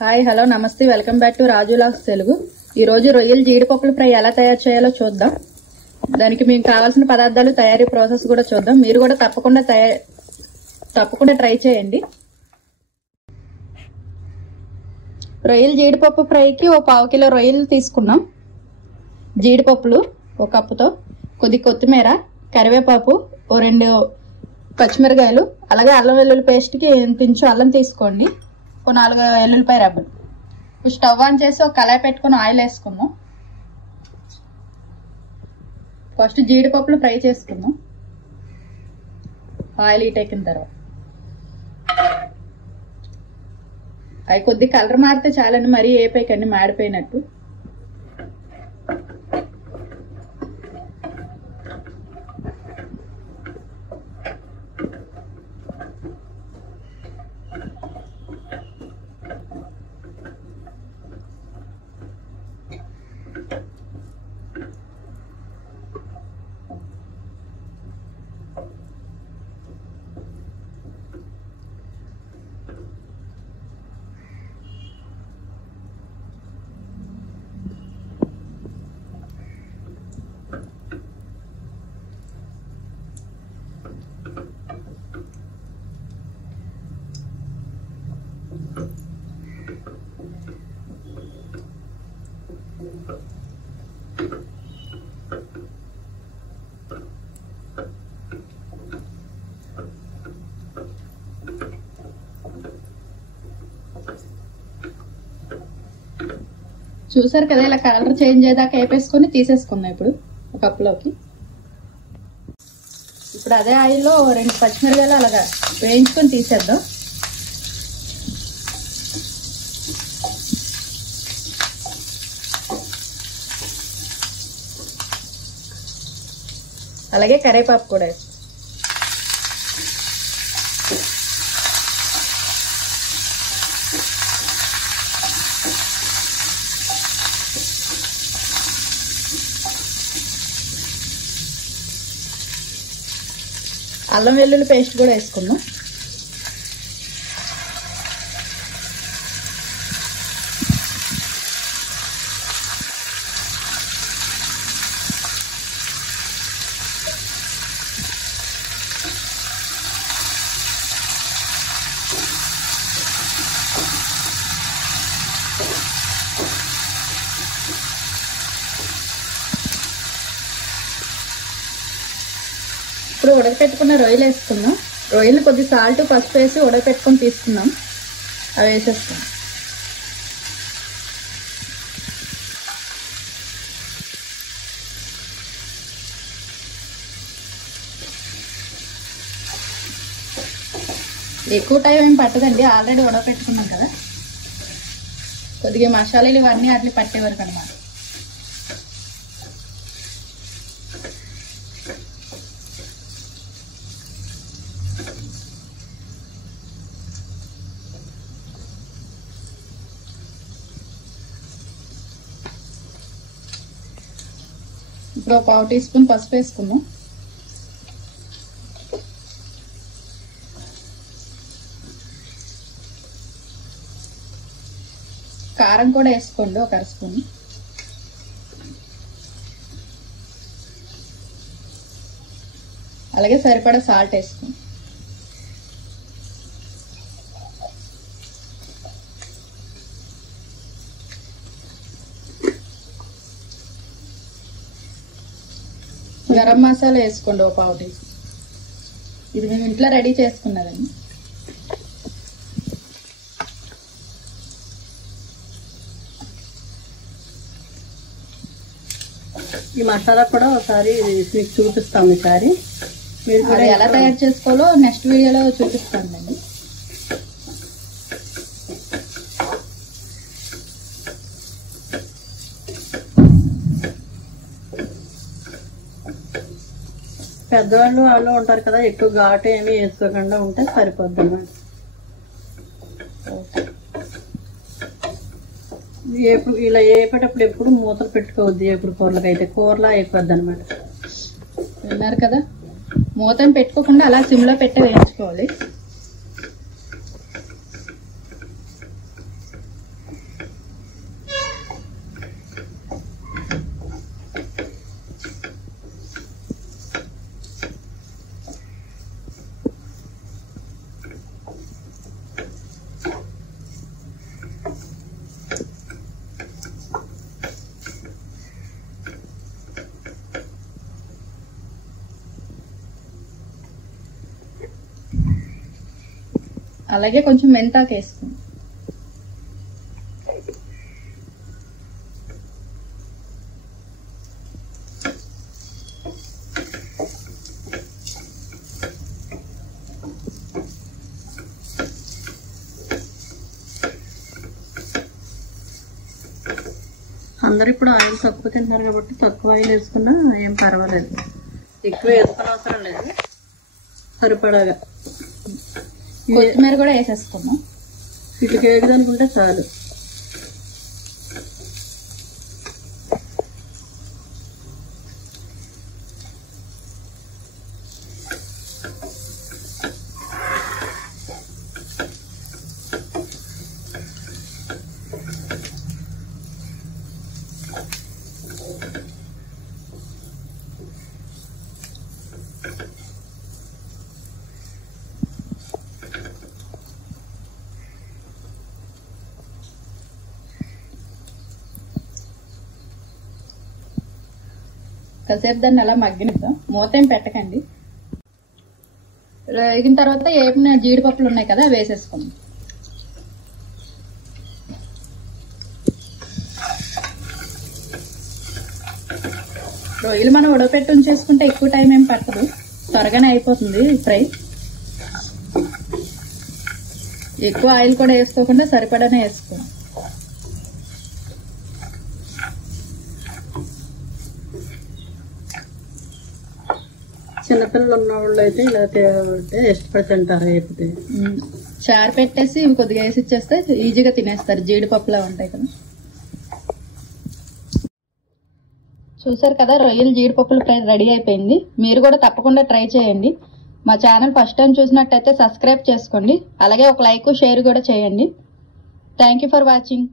Hi hello namaste welcome back to Raju logs Telugu. ఈ రోజు రొయ్యలు జీడిపప్పుల ఫ్రై ఎలా తయారు చేయాలో చూద్దాం. దానికి మీకు కావాల్సిన పదార్థాలు తయారీ ప్రాసెస్ కూడా చూద్దాం. మీరు కూడా తప్పకుండా ట్రై చేయండి. రొయ్యలు జీడిపప్పు ఫ్రైకి ఓ 1/2 కిలో రొయ్యలు తీసుకున్నాం. జీడిపప్పులు ఒక కప్పుతో, కొద్ది కొత్తిమీర, కరివేపాకు, ఓ 2 పచ్చిమిరకాయలు, అలాగే అల్లం వెల్లుల్లి పేస్ట్కి కొంచెం అల్లం తీసుకోండి, ఓ 4 ఎల్లుల్లిపాయ రబ్బలు. స్టవ్ ఆన్ చేసి ఒక కళాయి పెట్టుకుని ఆయిల్ వేసుకుందాం. ఫస్ట్ జీడిపప్పులు ఫ్రై చేసుకుందాం. ఆయిల్ హీట్ ఎక్కిన తర్వాత అవి కొద్ది కలర్ మారితే చాలండి, మరీ ఏపైకండి మాడిపోయినట్టు. చూసారు కదా, ఇలా కలర్ చేంజ్ అయ్యేదాకా వేపేసుకొని తీసేసుకున్నాం ఇప్పుడు ఒక కప్పులోకి. ఇప్పుడు అదే ఆయిల్లో 2 పచ్చిమిరకాయలు అలాగా వేయించుకొని తీసేద్దాం. అలాగే కరివేపాకు కూడా వేస్తాం. అల్లం వెల్లుల్లి పేస్ట్ కూడా వేసుకుందాం. ఇప్పుడు ఉడకపెట్టుకున్న రొయ్యలు వేసుకుందాం. రొయ్యలు కొద్ది సాల్ట్ పసుపు వేసి ఉడకపెట్టుకొని తీసుకుందాం. అవి వేసేస్తాం. ఎక్కువ టైం ఏం పట్టదండి, ఆల్రెడీ ఉడకపెట్టుకున్నాం కదా. కొద్దిగా మసాలాలు ఇవన్నీ అట్లా పట్టే వరకు అనమాట. ఇప్పుడు ఒక 1/2 టీ స్పూన్ పసుపు వేసుకుందాం. కారం కూడా వేసుకోండి, ఒక 1/2 స్పూన్. అలాగే సరిపడా సాల్ట్ వేసుకోండి. గరం మసాలా వేసుకోండి, ఒక 1/2 టీ స్పూన్. ఇది మేము ఇంట్లో రెడీ చేసుకున్నదండి. ఈ మసాలా కూడా ఒకసారి మీకు చూపిస్తాం. ఈసారి మీరు కూడా ఎలా తయారు చేసుకోవాలో నెక్స్ట్ వీడియోలో చూపిస్తానండి. పెద్దవాళ్ళు వాళ్ళు ఉంటారు కదా, ఎక్కువ ఘాటు ఏమి వేసుకోకుండా ఉంటే సరిపోద్ది అన్నమాట. ఇలా వేపేటప్పుడు ఎప్పుడు మూతలు పెట్టుకోవద్దు. ఎప్పుడు కూరలకు అయితే కూరలా అయిపోద్ది అనమాట. విన్నారు కదా, మూతను పెట్టుకోకుండా అలా సిమ్లో పెట్టి వేయించుకోవాలి. అలాగే కొంచెం మెంతాకు వేసుకుందాం. అందరు ఇప్పుడు ఆయిల్ తక్కువ తింటున్నారు కాబట్టి తక్కువ ఆయిల్ వేసుకున్నా ఏం పర్వాలేదు, ఎక్కువ వేసుకునే అవసరం లేదు. సరిపడాగా కొత్తిమీర కూడా వేసేసుకున్నాం. ఇట్లా కేజీ అనుకుంటే చాలు. కాసేపు దాన్ని అలా మగ్గనిద్దాం, మూత ఏం పెట్టకండి. వేగిన తర్వాత ఏమైనా జీడిపప్పులు ఉన్నాయి కదా అవి వేసేసుకుందాం. రొయ్యలు మనం ఉడకపెట్టి ఉంచేసుకుంటే ఎక్కువ టైం ఏం పట్టదు, త్వరగానే అయిపోతుంది ఫ్రై. ఎక్కువ ఆయిల్ కూడా వేసుకోకుండా సరిపడానే వేసుకోండి. చిన్నపిల్లలు ఉన్న వాళ్ళు అయితే ఇలా ఇష్టపడి తింటారు. అయిపోతే చారు పెట్టేసి ఇవి కొద్దిగా వేసి ఇచ్చేస్తే ఈజీగా తినేస్తారు, జీడిపప్పులా ఉంటాయి కదా. చూసారు కదా, రొయ్యలు జీడిపప్పులు ఫ్రై రెడీ అయిపోయింది. మీరు కూడా తప్పకుండా ట్రై చేయండి. మా ఛానల్ ఫస్ట్ టైం చూసినట్టయితే సబ్స్క్రైబ్ చేసుకోండి, అలాగే ఒక లైక్ షేర్ కూడా చేయండి. Thank you for watching.